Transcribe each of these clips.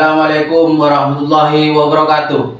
Assalamualaikum warahmatullahi wabarakatuh.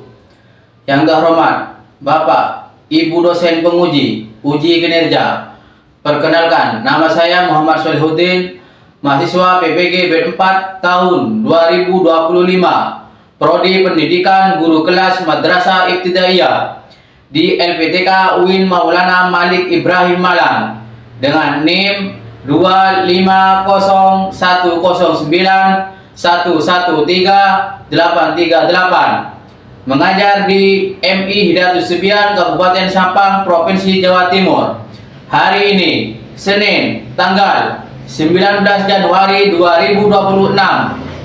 Yang terhormat Bapak, Ibu dosen penguji, uji kinerja. Perkenalkan, nama saya Muhammad Solihuddin, mahasiswa PPG B4 tahun 2025, Prodi Pendidikan Guru Kelas Madrasah Ibtidaiyah di LPTK UIN Maulana Malik Ibrahim Malang dengan NIM 2501109113838, mengajar di MI Hidayatus Subian Kabupaten Sampang, Provinsi Jawa Timur. Hari ini Senin tanggal 19 Januari 2026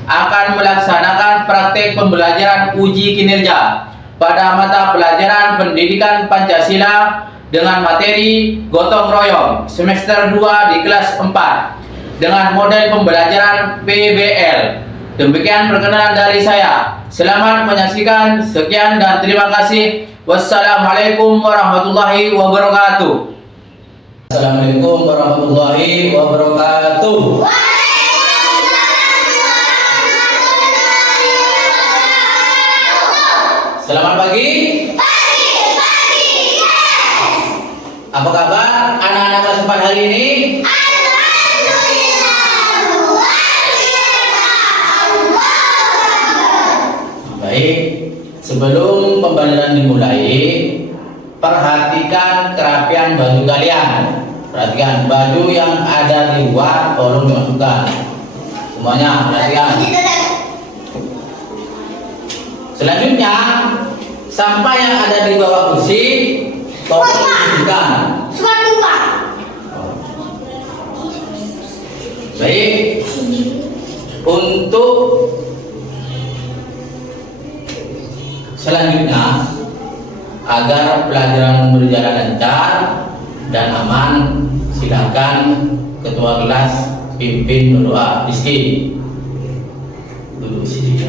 akan melaksanakan praktek pembelajaran uji kinerja pada mata pelajaran Pendidikan Pancasila dengan materi gotong royong semester 2 di kelas 4 dengan model pembelajaran PBL. Demikian perkenalan dari saya. Selamat menyaksikan. Sekian dan terima kasih. Wassalamualaikum warahmatullahi wabarakatuh. Assalamualaikum warahmatullahi wabarakatuh. Selamat pagi. Apa kabar anak-anak kelas 4 hari ini? Baik, sebelum pembelajaran dimulai, perhatikan kerapian baju kalian. Perhatikan baju yang ada di luar, tolong dimasukkan. Semuanya, perhatikan. Selanjutnya, sampah yang ada di bawah kursi tolong dibersihkan. Baik, untuk selanjutnya, agar pelajaran berjalan lancar dan aman, silakan ketua kelas pimpin berdoa. Rizky, duduk sini.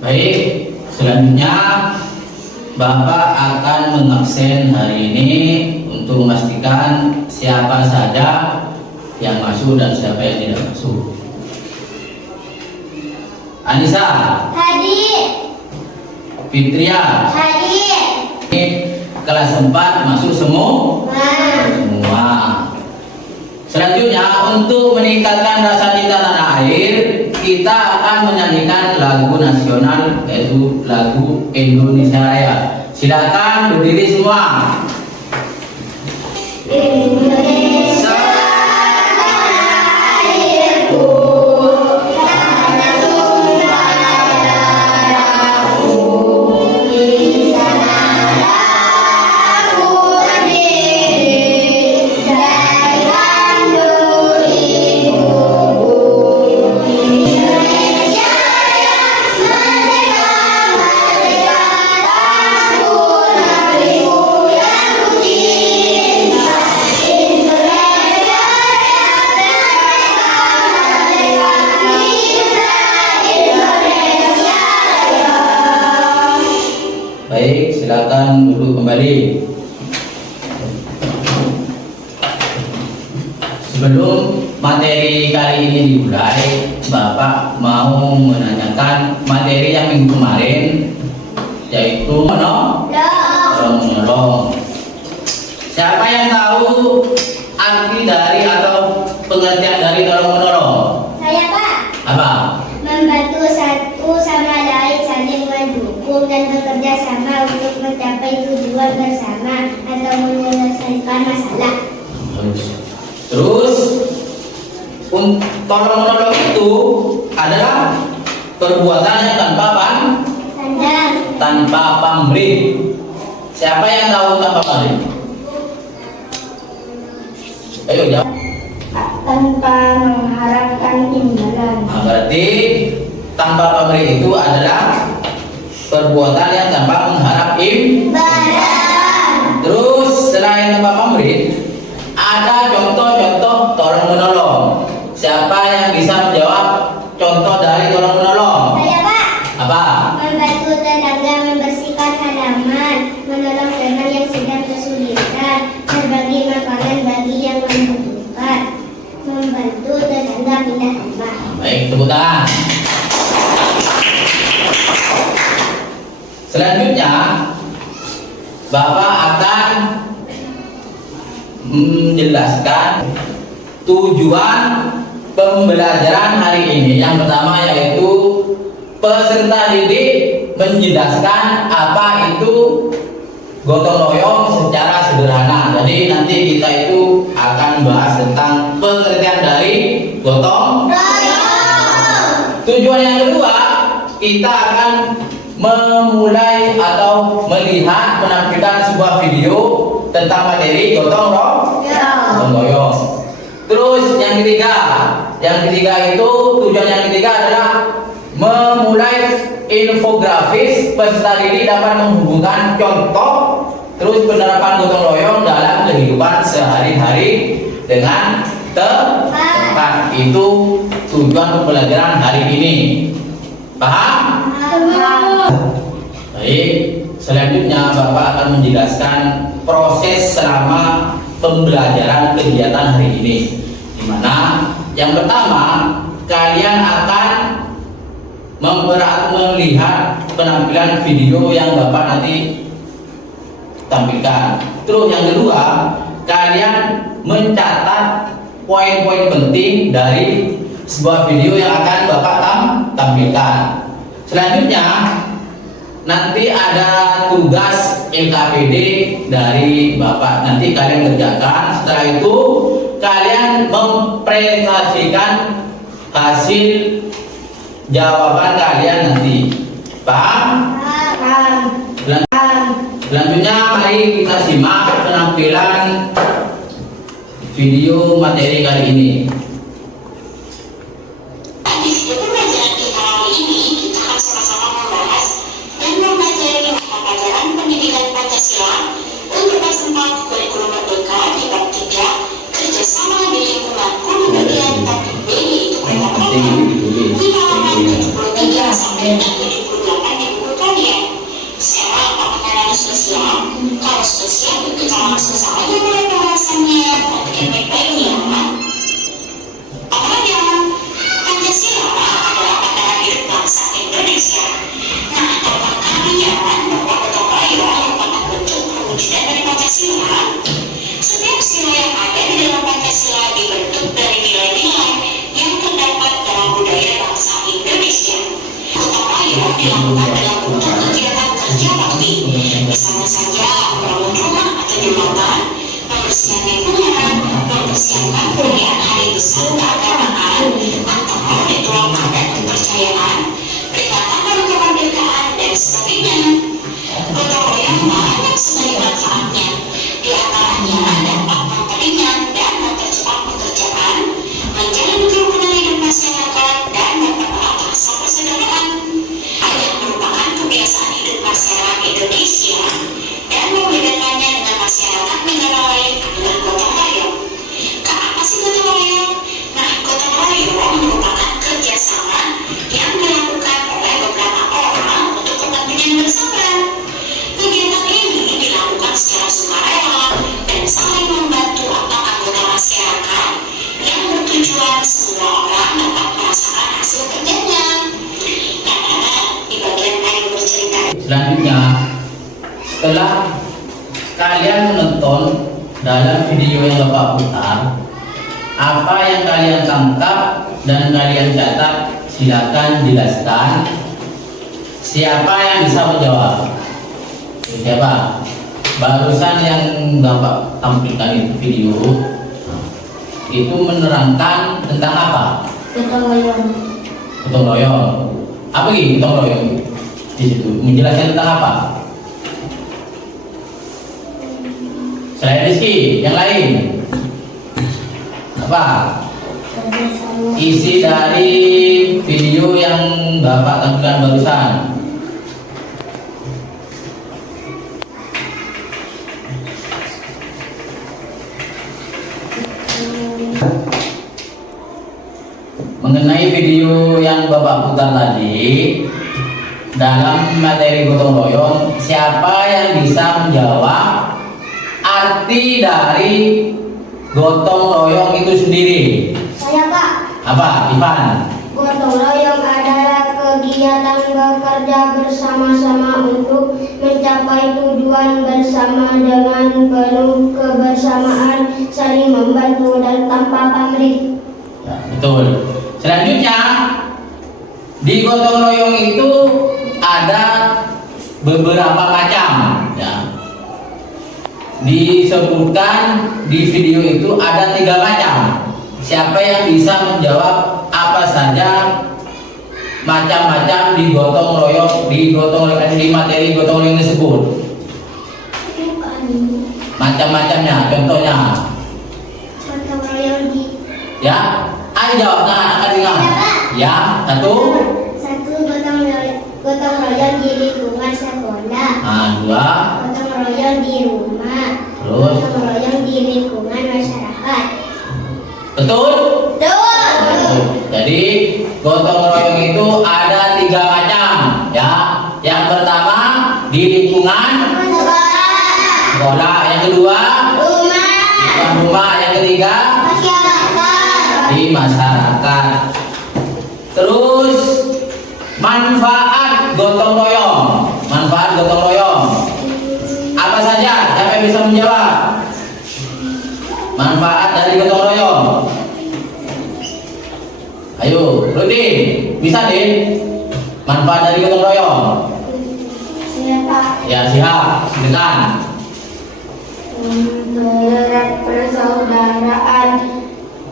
Baik, selanjutnya Bapak akan mengabsen hari ini untuk memastikan siapa saja yang masuk dan siapa yang tidak masuk. Anissa, Hadir. Fitria, Hadir. kelas 4 masuk semua? Semua. Selanjutnya, untuk meningkatkan rasa cinta tanah air, kita akan menyanyikan lagu nasional, yaitu lagu Indonesia Raya. Silakan berdiri semua. Indonesia airku, tanah tumpah darahku, di sana aku berdiri, dari kandung ibuku. Indonesia yang merdeka, merdeka, tanahku, negeriku yang ku cinta. Indonesia yang merdeka, merdeka, hiduplah Indonesia Raya. Baik, silakan duduk kembali. Sebelum materi kali ini dimulai, Bapak mau menanyakan materi yang minggu kemarin, yaitu tolong-menolong. Siapa yang tahu arti dari atau pengertian dari tolong-menolong? Saya, Pak. Apa? Membantu satu sama lain, saling mendukung dan bekerja sama untuk mencapai tujuan bersama atau menyelesaikan masalah. Terus, tolong-menolong itu adalah perbuatan yang tanpa pamrih. Siapa yang tahu tanpa pamrih? Ayo jawab. Tanpa mengharapkan imbalan. Nah, berarti tanpa pamrih itu adalah perbuatan yang tanpa mengharap Imbalan. Terus selain tanpa pamrih, ada contoh-contoh tolong menolong. Siapa yang bisa menjawab contoh dari tolong menolong? Saya, Pak. Apa? Membantu tetangga membersihkan halaman, menolong teman yang sedang kesulitan, berbagi makanan bagi yang membutuhkan, membantu tetangga pindah rumah. Baik, tepuk tangan. Selanjutnya, Bapak akan menjelaskan tujuan pembelajaran hari ini. Yang pertama yaitu peserta didik menjelaskan apa itu gotong royong secara sederhana. Jadi nanti kita itu akan bahas tentang pengertian dari gotong royong. Tujuan yang kedua, kita akan memulai atau melihat menampilkan sebuah video tentang materi gotong royong. Terus yang ketiga itu tujuan yang ketiga adalah memulai infografis. Peserta didik dapat menghubungkan contoh terus penerapan gotong royong dalam kehidupan sehari-hari dengan tepat. Itu tujuan pembelajaran hari ini. Paham? Baik, selanjutnya Bapak akan menjelaskan proses selama pembelajaran kegiatan hari ini. Di mana yang pertama, kalian akan melihat penampilan video yang Bapak nanti tampilkan. Terus yang kedua, kalian mencatat poin-poin penting dari sebuah video yang akan Bapak tampilkan. Selanjutnya nanti ada tugas LKPD dari Bapak, nanti kalian kerjakan. Setelah itu kalian mempresentasikan hasil jawaban kalian nanti. Paham? Selanjutnya mari kita simak penampilan video materi kali ini. Setiap sila yang ada di dalam Pancasila dibentuk dari nilai-nilai yang terdapat dalam budaya bangsa Indonesia. Gotong royong dilakukan dalam bentuk kegiatan kerja bakti, misalnya saja membangun rumah atau jembatan, membersihkan lingkungan, mempersiapkan perayaan hari besar keagamaan, atau ritual adat kepercayaan, peringatan hari kemerdekaan, dan sebagainya. Gotong royong banyak sekali manfaatnya. Di antaranya dapat memperingan dan mempercepat pekerjaan, menjalin kerukunan hidup masyarakat, dan dapat meratasi persaudaraan yang merupakan kebiasaan hidup masyarakat Indonesia dan membedakannya dengan masyarakat negara lain adalah gotong royong. Apa sih gotong royong? Nah, gotong royong merupakan kerjasama yang dilakukan oleh beberapa orang untuk kepentingan bersama. Kegiatan ini dilakukan secara sukarela dan saling membantu antar anggota masyarakat yang bertujuan semua orang dapat merasakan hasil kerjanya. Nah, di bagian ayo bercerita. Selanjutnya, setelah kalian menonton dalam video yang Bapak putar, apa yang kalian tangkap dan kalian catat, silakan jelaskan. Siapa yang bisa menjawab? Siapa? Barusan yang Bapak tampilkan itu video itu menerangkan tentang apa? Gotong royong. Gotong royong. Apa lagi gotong royong? Di situ menjelaskan tentang apa? Selain Rizky, yang lain apa? Isi dari video yang Bapak tampilkan barusan. mengenai video yang Bapak putar tadi, dalam materi gotong royong, siapa yang bisa menjawab arti dari gotong royong itu sendiri? Saya, Pak. Apa, Ivan? Gotong royong adalah kegiatan bekerja bersama-sama untuk mencapai tujuan bersama dengan penuh kebersamaan, saling membantu dan tanpa pamrih. Ya, betul. Selanjutnya, di gotong royong itu ada beberapa macam. Ya. Disebutkan di video itu ada 3 macam. Siapa yang bisa menjawab apa saja macam-macam di gotong royong, di materi gotong royong tersebut? Macam-macamnya, contohnya. Gotong royong di Ya, ayo jawab. Ya, satu. Gotong royong di lingkungan sekolah. Nah, 2. Gotong royong di rumah. Terus? Gotong royong di lingkungan masyarakat. Betul? Betul. Jadi gotong royong itu ada 3 macam, ya. Yang pertama di lingkungan sekolah, yang kedua lingkungan rumah, yang ketiga di masyarakat. Terus manfaat gotong royong, apa saja? Siapa yang bisa menjawab? Manfaat dari gotong royong. Ayo, Rudi, bisa Din? Manfaat dari gotong royong. Siapa? Ya, siap, silakan. Mempererat persaudaraan,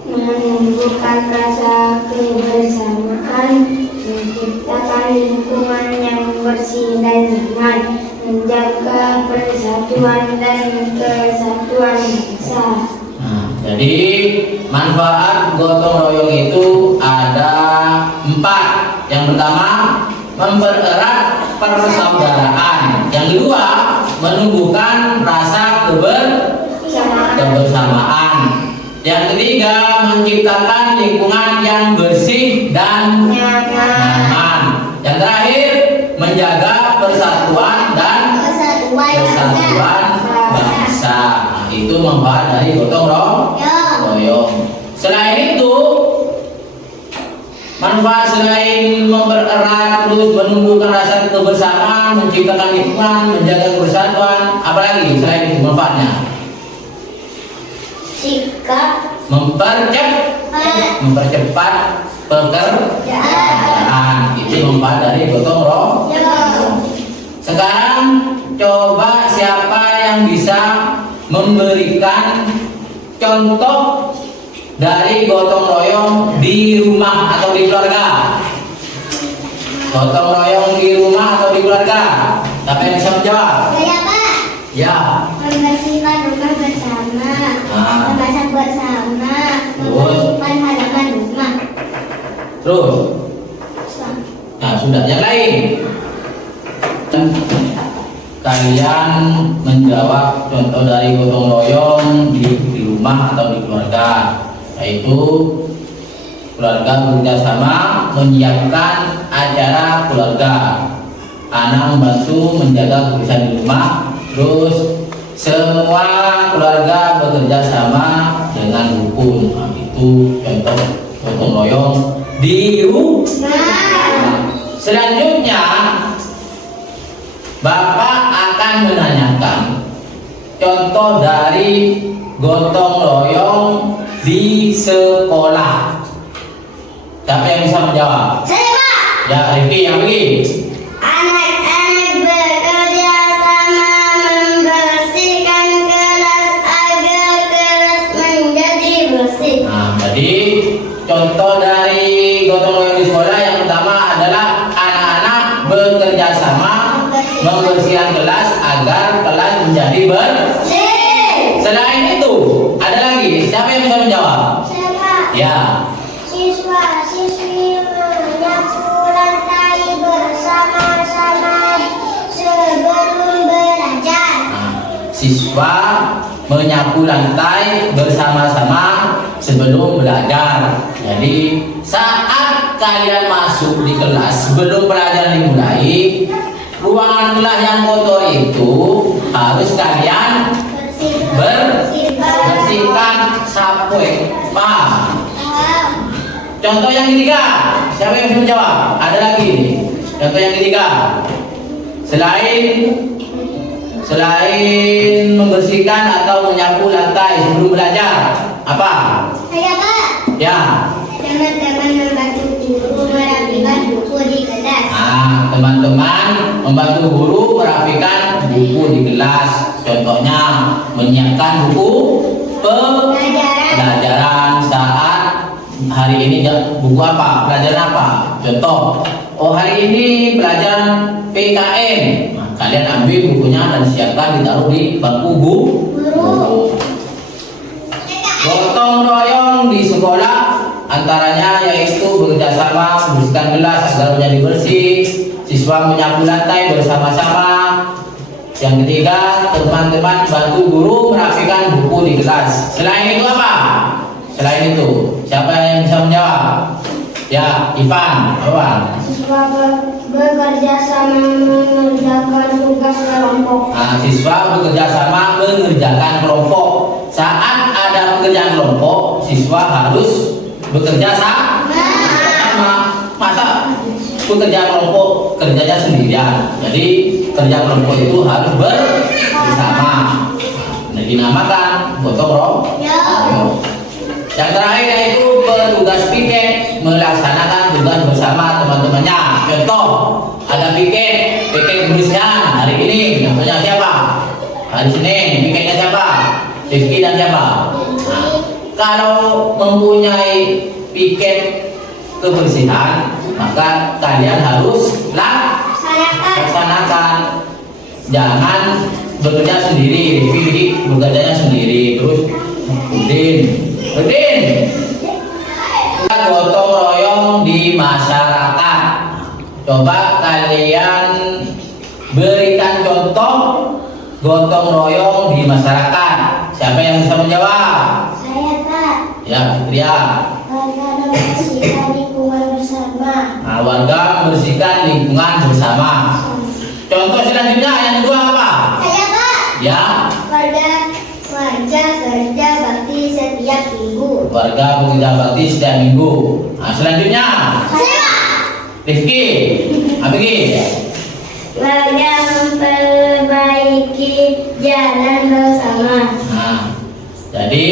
menumbuhkan rasa kebersamaan, menciptakan lingkungan yang bersih dan nyaman, menjaga persatuan dan kesatuan bangsa. Nah, jadi manfaat gotong royong itu ada 4. Yang pertama, mempererat persaudaraan. Yang kedua, menumbuhkan rasa kebersamaan. Yang ketiga, menciptakan lingkungan yang bersih dan nyaman. Yang terakhir, menjaga persatuan dan kesatuan bangsa. Nah, itu manfaat dari gotong royong. Selain itu, manfaat selain mempererat, terus menumbuhkan rasa kebersamaan, menciptakan lingkungan, menjaga persatuan, apalagi selain itu manfaatnya? Sikap mempercepat pekerjaan. Itu manfaat dari gotong royong. Sekarang coba siapa yang bisa memberikan contoh dari gotong royong di rumah atau di keluarga? Gotong royong di rumah atau di keluarga? Siapa yang bisa menjawab? Saya, Pak. Ya. Membersihkan rumah bersama, memasak bersama, membersihkan halaman rumah. Terus? Nah, sudah. Yang lain? Kalian menjawab contoh dari gotong royong di rumah atau di keluarga, yaitu keluarga bekerja sama menyiapkan acara keluarga, anak membantu menjaga kebersihan di rumah, terus semua keluarga bekerja sama dengan rukun. Nah, itu contoh gotong royong di rumah. Selanjutnya, Bapak akan menanyakan contoh dari gotong royong di sekolah. Siapa yang bisa menjawab? Saya, Pak. Ya, Rifki yang pergi. Anak-anak bekerja sama membersihkan kelas agar kelas menjadi bersih. Nah, jadi contoh dari gotong royong di sekolah yang pertama adalah anak-anak bekerja sama membersihkan kelas agar kelas menjadi bersih. Selain itu, ada lagi. Siapa yang bisa menjawab? Saya, Pak. Ya. Siswa-siswi menyapu lantai bersama-sama sebelum belajar. Nah, siswa menyapu lantai bersama-sama sebelum belajar. Jadi saat kalian masuk di kelas sebelum pelajaran dimulai, ruangan kelas yang kotor itu harus kalian bersihkan, sapu. Paham? Contoh yang ketiga, siapa yang bisa menjawab? Ada lagi nih. Contoh yang ketiga, selain membersihkan atau menyapu lantai sebelum belajar, apa? Saya Pak. Ya. Teman-teman membantu guru merapikan buku di kelas. Teman-teman membantu guru merapikan buku di kelas. Contohnya menyiapkan buku pelajaran saat hari ini buku apa? Pelajaran apa? Contoh, hari ini pelajaran PKN. Nah, kalian ambil bukunya dan siapkan ditaruh di bangku guru. Gotong royong di sekolah antaranya yaitu bekerjasama membersihkan kelas agar menjadi bersih, siswa menyapu lantai bersama-sama. Yang ketiga, teman-teman bantu guru merapikan buku di kelas. Selain itu apa? Selain itu, siapa yang bisa menjawab? Ya, Ivan, apa? Siswa bekerja sama mengerjakan tugas kelompok. Siswa bekerja sama mengerjakan kelompok. Saat ada pekerjaan kelompok, siswa harus bekerja sama. Masa pekerjaan kelompok kerjanya sendirian? Jadi kerja kelompok itu harus bersama. Nah, dinamakan gotong royong. Yang terakhir yaitu petugas piket melaksanakan tugas bersama teman-temannya. Contoh, ada piket kebersihan hari ini. Namanya siapa? Hari Senin. Piketnya siapa? Rizky dan siapa? Kalau mempunyai piket kebersihan, maka kalian harus laksanakan. Jangan bekerja sendiri. Rizky bekerjanya sendiri. Terus Udin, gotong royong di masyarakat. Coba kalian berikan contoh gotong royong di masyarakat. Siapa yang bisa menjawab? Saya Pak. Ya, Fitria. Warga membersihkan lingkungan bersama. Warga membersihkan lingkungan bersama. Contoh selanjutnya yang kedua apa? Saya Pak. Ya. Warga kerja bakti setiap minggu. Warga bekerja bakti setiap minggu. Selanjutnya. Saya Pak. Rifki. Apa lagi? Warga memperbaiki jalan bersama. Jadi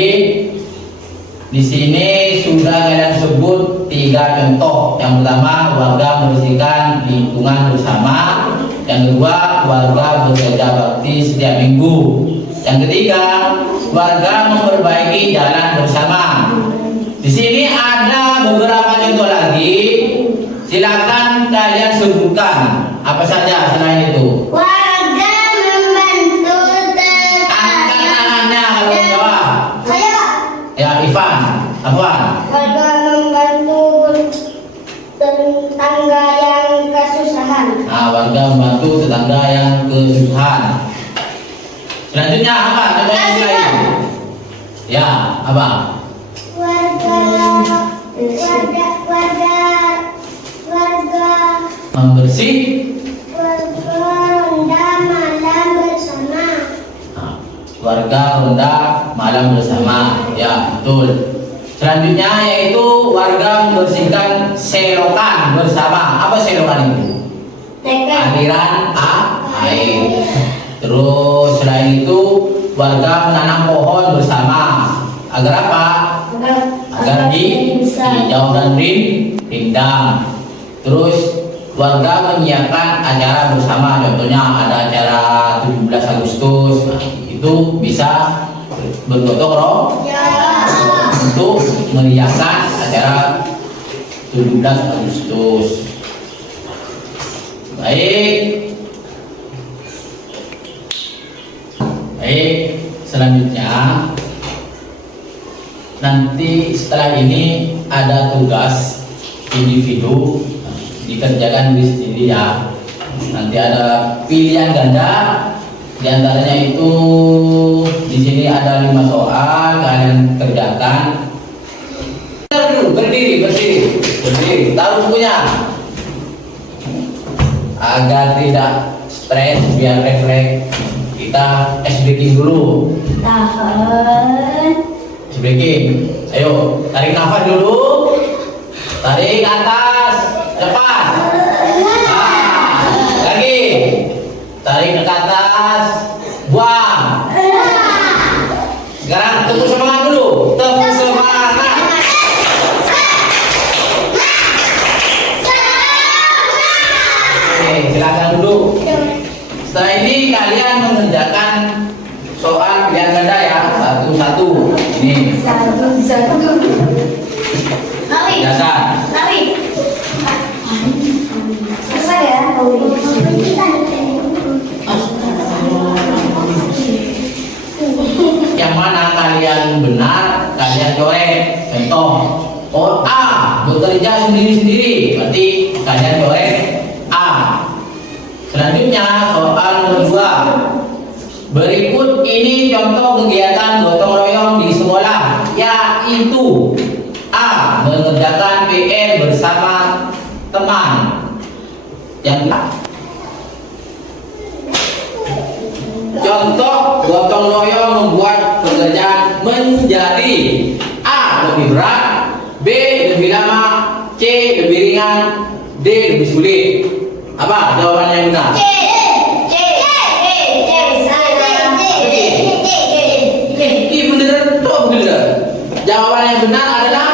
di sini sudah kalian sebut 3 contoh. Yang pertama, warga membersihkan lingkungan bersama. Yang kedua, warga bekerja bakti setiap minggu. Yang ketiga, warga memperbaiki jalan bersama. Di sini ada beberapa contoh lagi. Silakan kalian sebutkan apa saja selain itu. Warga membantu tetangga. Angkat tangannya kalau menjawab. Saya Pak. Ya, Ivan. Apaan? Warga membantu tetangga yang kesusahan. Warga membantu tetangga yang kesusahan. Selanjutnya apa? Contoh yang lain. Ya, apa? Warga Membersih. ronda malam bersama. Warga ronda malam bersama. Ya, betul. Selanjutnya yaitu warga membersihkan selokan bersama. Apa selokan itu? Aliran air. Terus selain itu warga menanam pohon bersama. Agar apa? Agar hijau dan rindang. Terus warga menyiapkan acara bersama. Contohnya ada acara 17 Agustus. Itu bisa bergotong royong untuk meriahkan acara 17 Agustus. Baik, selanjutnya nanti setelah ini ada tugas individu dikerjakan di sendiri ya. Nanti ada pilihan ganda Di antaranya itu di sini ada 5 soal, kalian kerjakan. Berdiri, taruh bukunya agar tidak stres, biar refleks. Kita breaking dulu. Tahan. Breaking. Ayo, tarik nafas dulu. Tarik ke atas, cepat. Lagi. Tarik ke atas, buang. Sekarang tepuk semangat dulu. Tepuk semangat. Oke, silakan duduk. Setelah ini kalian mengerjakan soal pilihan ganda ya, satu-satu. Ini Satu. Lari. dasar. Selesai ya? Yang mana kalian benar, kalian coret. Contoh, oh A bekerja sendiri-sendiri, berarti kalian coret A. Selanjutnya soal nomor 2. Berikut ini contoh kegiatan gotong royong di sekolah, yaitu A. Mengerjakan PR bersama teman. Yang contoh gotong royong membuat pekerjaan menjadi A. Lebih berat, B. Lebih lama, C. Lebih ringan, D. Lebih sulit. Apa jawabannya yang benar? Ini benar atau benar? Jawaban yang benar adalah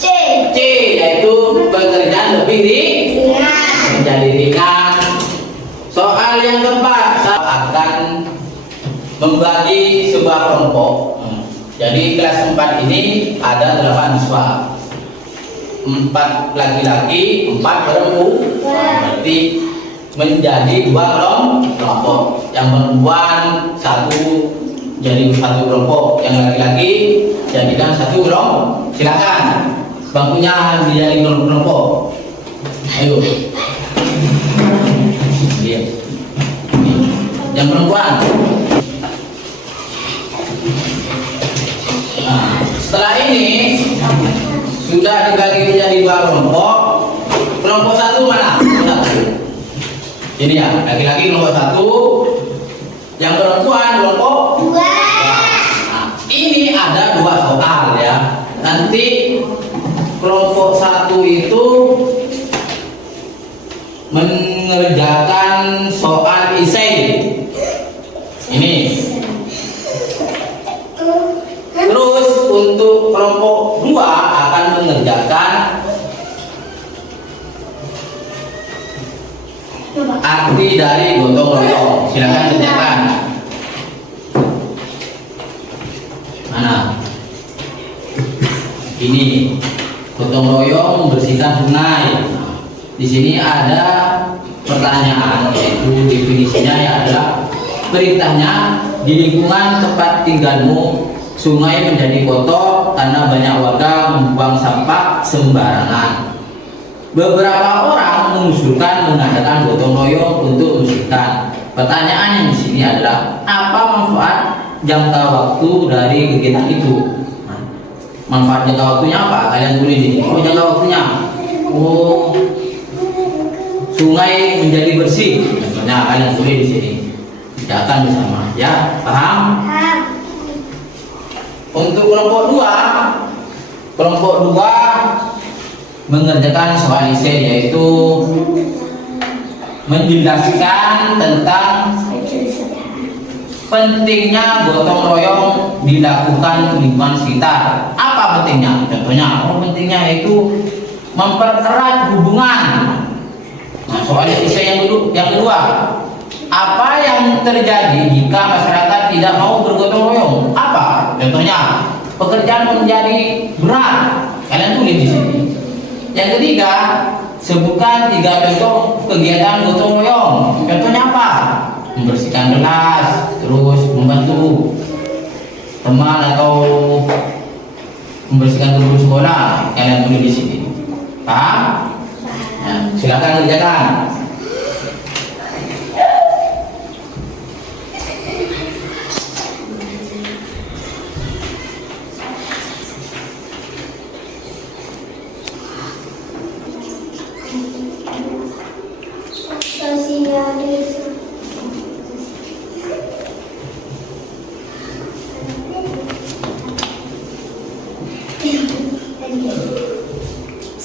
C, yaitu pekerjaan lebih menjadi ringan. Soal yang keempat, saya akan membagi sebuah kelompok. Jadi kelas 4 ini ada 8 siswa. 4 laki-laki, 4 perempuan. Berarti menjadi 2 kelompok. Yang perempuan 1 jadi 1 kelompok, yang laki-laki jadikan 1 kelompok. Silakan bangkunya dijadi kelompok. Ayo. Iya. Yang perempuan. Nah, setelah ini sudah dibagi menjadi 2 kelompok. Kelompok 1 mana? Ini ya, laki-laki kelompok 1, yang perempuan kelompok 2. Nah, ini ada 2 soal ya. Nanti kelompok 1 itu mengerjakan soal esai. Ini. Terus untuk kelompok 2 akan mengerjakan arti dari gotong royong. Silakan kerjakan. Mana? Ini gotong royong membersihkan sungai. Di sini ada pertanyaan, yaitu definisinya ya adalah perintahnya di lingkungan tempat tinggalmu sungai menjadi kotor karena banyak warga membuang sampah sembarangan. Beberapa orang mengusulkan mengadakan gotong royong untuk membersihkan. Pertanyaan yang di sini adalah apa manfaat jangka waktu dari kegiatan itu? Manfaat jangka waktunya apa? Kalian tulis ini. Oh, jangka waktunya. Oh, sungai menjadi bersih. Contohnya kalian tulis di sini. Kerjakan bersama. Ya, paham? Untuk kelompok 2 mengerjakan soal esai, yaitu menjelaskan tentang pentingnya gotong royong dilakukan lingkungan sekitar. Apa pentingnya? Contohnya, pentingnya yaitu mempererat hubungan. Nah, soal esai yang kedua, apa yang terjadi jika masyarakat tidak mau bergotong royong? Apa? Contohnya, pekerjaan menjadi berat. Kalian tulis di sini. Yang ketiga, sebutkan 3 contoh kegiatan gotong royong. Contohnya apa? Membersihkan kelas, terus membantu teman atau membersihkan gedung sekolah. Kalian tulis di sini. Paham? Ya, silakan kerjakan.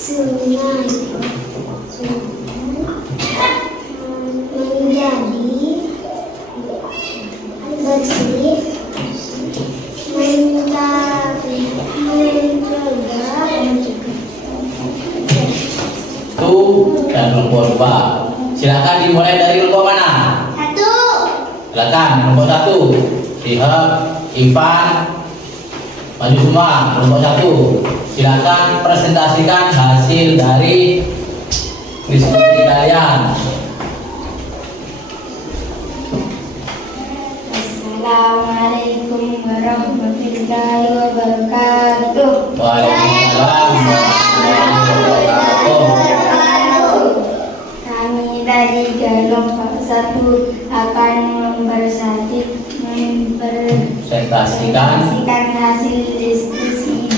sungai menjadi bersih, mencegah Satu dan kelompok dua. Silakan dimulai dari kelompok mana? satu. Silakan kelompok satu. Sihab, Ivan, maju semua. Kelompok satu. Silakan presentasikan hasil dari diskusi kalian. Assalamualaikum warahmatullahi wabarakatuh. Waalaikumsalam warahmatullahi wabarakatuh. Kami dari kelompok satu akan mempresentasikan hasil diskusi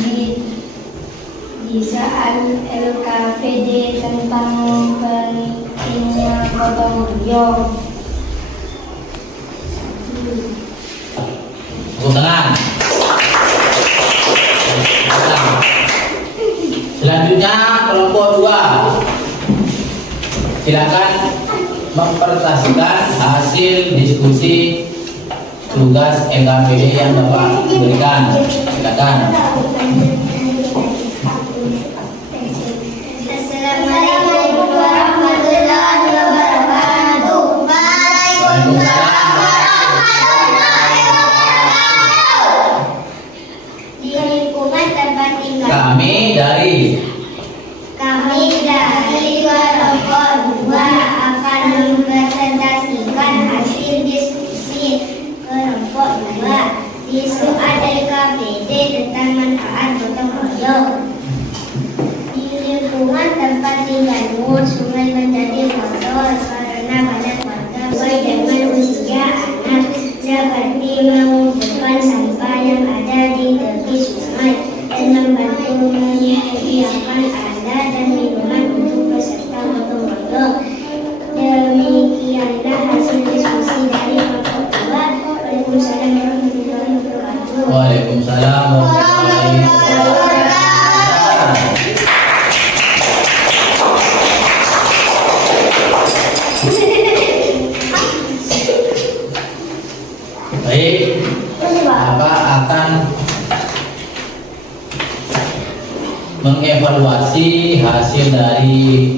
di soal LKPD tentang pentingnya gotong royong. Tepuk tangan. Selanjutnya kelompok 2. Silakan mempresentasikan hasil diskusi tugas LKPD yang dapat diberikan. Silakan. Assalamualaikum warahmatullahi wabarakatuh. Waalaikumsalam. Di lingkungan tempat tinggal Kami dari kelompok 2 akan mempresentasikan hasil diskusi kelompok 2 di soal LKPD tentang manfaat gotong royong. Di lingkungan tempat tinggalmu, sungai menjadi kotor karena banyak warga baik dengan usia anak seperti mengumpulkan sampah yang ada di tepi sungai dan membantu menyediakan air dan minuman untuk peserta gotong royong. Demikianlah hasil diskusi dari kelompok 2. Waalaikumsalam warahmatullahi wabarakatuh. Waalaikumsalam warahmatullahi wabarakatuh. Baik, Bapak akan mengevaluasi hasil dari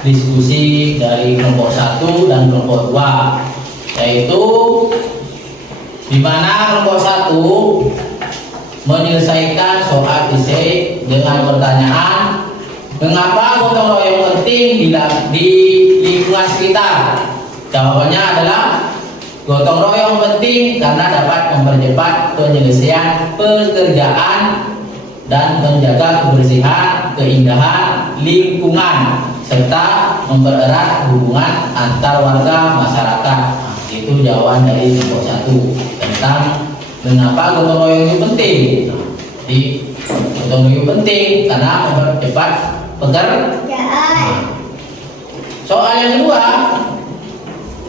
diskusi dari kelompok 1 dan kelompok 2, yaitu di mana kelompok 1 menyelesaikan soal esai dengan pertanyaan mengapa gotong royong penting di lingkungan sekitar. Jawabannya adalah gotong royong penting karena dapat mempercepat penyelesaian pekerjaan dan menjaga kebersihan, keindahan lingkungan serta mempererat hubungan antar warga masyarakat. Nah, itu jawaban dari kelompok 1 tentang mengapa gotong royong itu penting. Di gotong royong penting karena mempercepat pekerjaan. Soal yang kedua,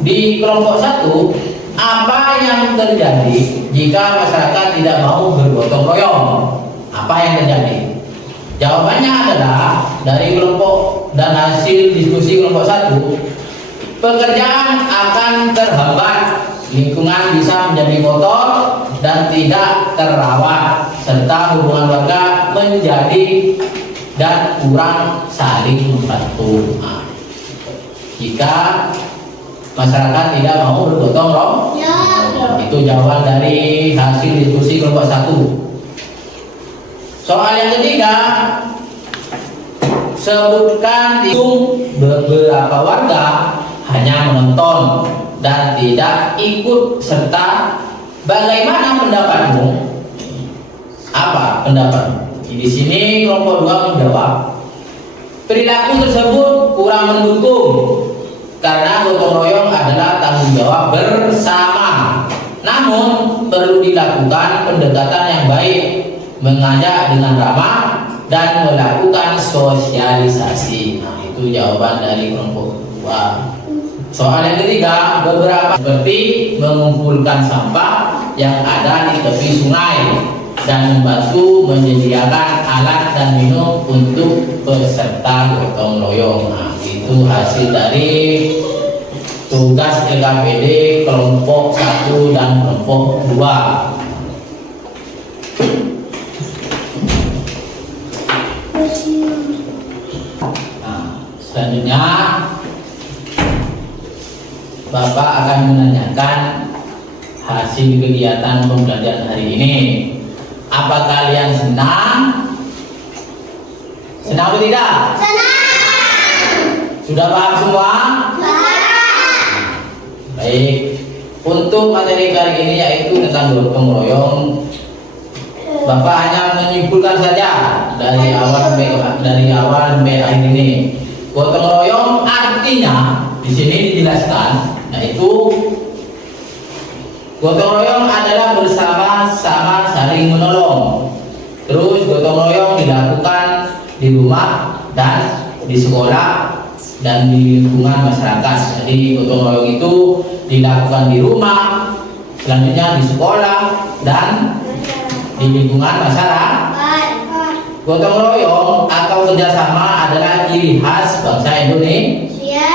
di kelompok 1, apa yang terjadi jika masyarakat tidak mau bergotong royong? Apa yang terjadi? Jawabannya adalah dari kelompok dan hasil diskusi kelompok 1, pekerjaan akan terhambat, lingkungan bisa menjadi kotor dan tidak terawat, serta hubungan warga menjadi dan kurang saling membantu. Nah, jika masyarakat tidak mau bergotong royong, itu jawaban dari hasil diskusi kelompok 1. Soal yang ketiga, sebutkan beberapa warga hanya menonton dan tidak ikut serta. Bagaimana pendapatmu? Apa pendapatmu? Di sini kelompok 2 menjawab, perilaku tersebut kurang mendukung karena gotong royong adalah tanggung jawab bersama. Namun perlu dilakukan pendekatan yang baik, mengajak dengan ramah dan melakukan sosialisasi. Nah, itu jawaban dari kelompok 2. Soal yang ketiga, beberapa seperti mengumpulkan sampah yang ada di tepi sungai dan membantu menyediakan alat dan minum untuk peserta gotong royong. Nah, itu hasil dari tugas LKPD kelompok 1 dan kelompok 2. Nah, selanjutnya Bapak akan menanyakan hasil kegiatan pembelajaran hari ini. Apa kalian senang? Senang atau tidak? Sudah paham semua? Baik. Untuk materi kali ini yaitu tentang gotong royong, Bapak hanya menyimpulkan saja dari awal sampai akhir ini. Gotong royong artinya di sini dijelaskan yaitu gotong royong adalah bersama-sama saling menolong. Terus gotong royong dilakukan di rumah dan di sekolah dan di lingkungan masyarakat. Jadi gotong royong itu dilakukan di rumah, selanjutnya di sekolah dan di lingkungan masyarakat. Gotong royong atau kerjasama adalah ciri khas bangsa Indonesia.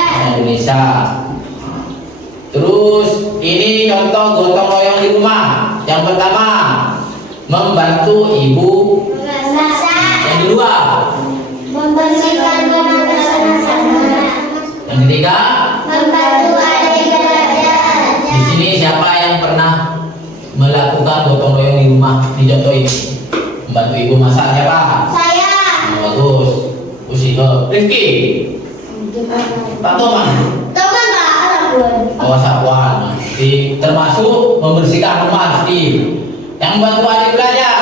Terus ini contoh gotong royong di rumah. Yang pertama, membantu ibu. Yang kedua, membersihkan rumah bersama-sama. Yang ketiga, Membantu adik belajar. di sini siapa yang pernah melakukan gotong royong di rumah? Di contoh ini, membantu ibu masak siapa? Saya. Bagus. Usiha. Rifki. Pak Toman. Teman Pak Arabun. Awas sapuan. Termasuk membersihkan rumah pasti. Yang membantu adik belajar.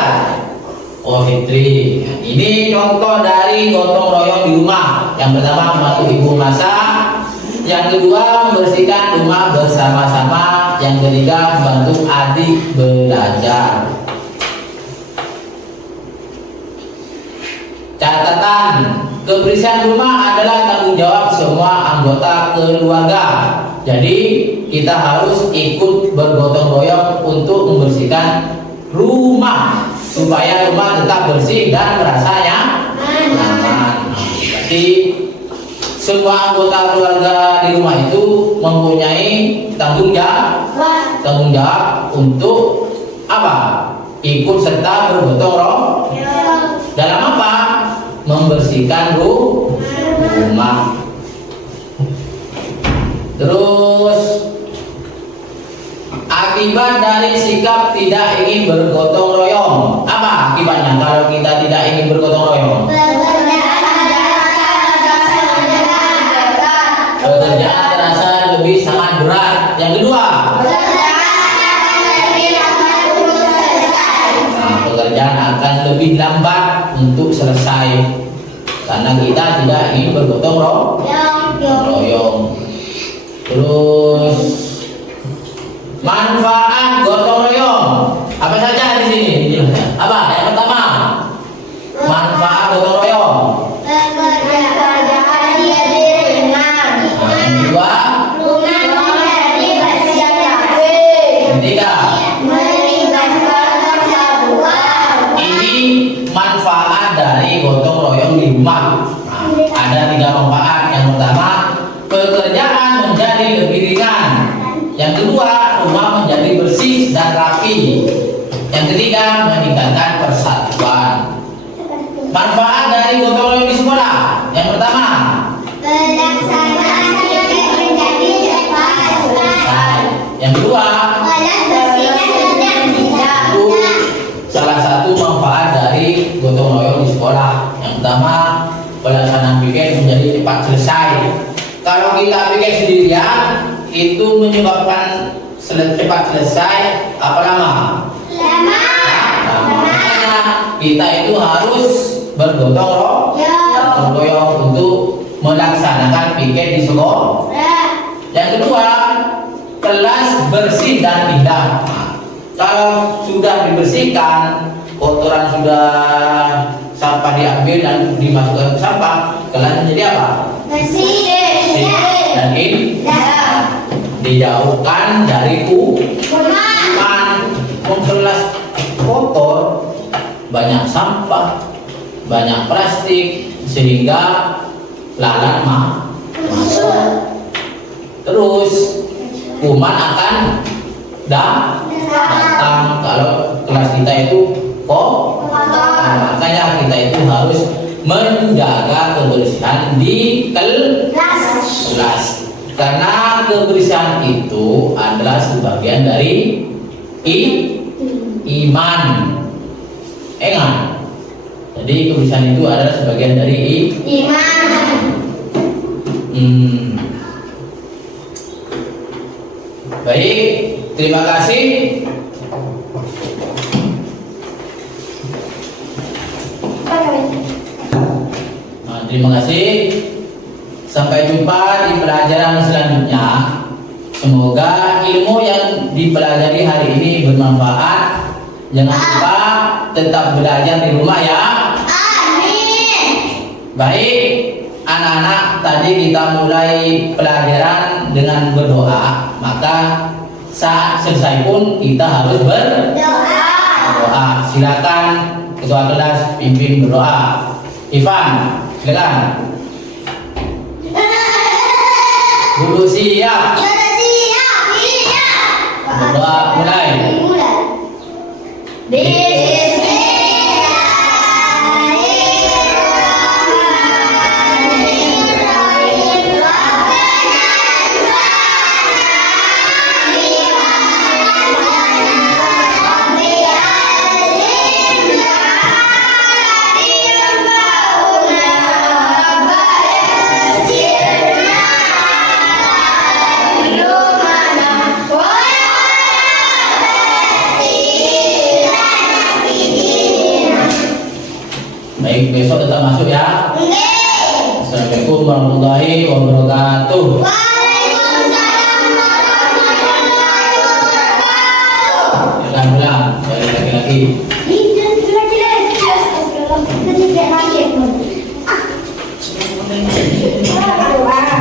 Oh Fitri. Ini contoh dari gotong royong di rumah. Yang pertama membantu ibu masak. Yang kedua membersihkan rumah bersama-sama. Yang ketiga membantu adik belajar. Catatan, kebersihan rumah adalah tanggung jawab semua anggota keluarga. Jadi kita harus ikut bergotong royong untuk membersihkan rumah supaya rumah tetap bersih dan rasanya nyaman. Jadi semua anggota keluarga di rumah itu mempunyai tanggung jawab untuk apa? Ikut serta bergotong royong dalam apa? Membersihkan rumah. Terus akibat dari sikap tidak ingin bergotong royong, apa akibatnya kalau kita tidak ingin bergotong royong? Pekerjaan terasa lebih sangat berat. Yang kedua, pekerjaan akan lebih lambat untuk selesai karena kita tidak ingin bergotong royong. Terus manfaat gotong royong apa saja di sini? Apa? Yang pertama, manfaat gotong royong. Yang kedua, ketiga, ini manfaat dari gotong royong di rumah. Nah, ada 3 manfaat. Yang pertama, pekerjaan menjadi lebih ringan. Yang kedua, rumah menjadi bersih dan rapi. Yang ketiga, meningkatkan persatuan. Manfaat dari gotong royong di sekolah. Yang pertama, pelaksanaan nilai menjadi cepat. yang kedua, Kelas bersihkan dan itu salah satu manfaat dari gotong royong di sekolah. Yang pertama, pelaksanaan piket menjadi cepat selesai. Kalau kita piket sendirian, itu menyebabkan cepat selesai apa lama? Makanya kita itu harus bergotong royong untuk melaksanakan piket di sekolah. Yang kedua, kelas bersih dan indah. Kalau sudah dibersihkan, kotoran sudah sampah diambil dan dimasukkan ke sampah, kelas menjadi apa? Bersih Dan indah. Dijauhkan dari kuman. Kelas kotor sampah, banyak plastik, sehingga lalat masuk. Terus kuman akan datang kalau kelas kita itu makanya kita itu harus menjaga kebersihan di kelas. Karena kebersihan itu adalah sebagian dari iman. Ingat. Jadi kebersihan itu adalah sebagian dari iman. Baik, terima kasih. Terima kasih. Sampai jumpa di pelajaran selanjutnya. Semoga ilmu yang dipelajari hari ini bermanfaat. Jangan lupa tetap belajar di rumah ya. Amin. Baik, anak-anak, tadi kita mulai pelajaran dengan berdoa. Maka saat selesai pun kita harus berdoa. Silakan ketua kelas pimpin berdoa. Ivan, silakan. Duduk siap. Berdoa mulai. Baik, besok tetap masuk ya. Assalamualaikum warahmatullahi wabarakatuh. Waalaikumsalam warahmatullahi wabarakatuh. Ulang, balik lagi-lagi. Doa.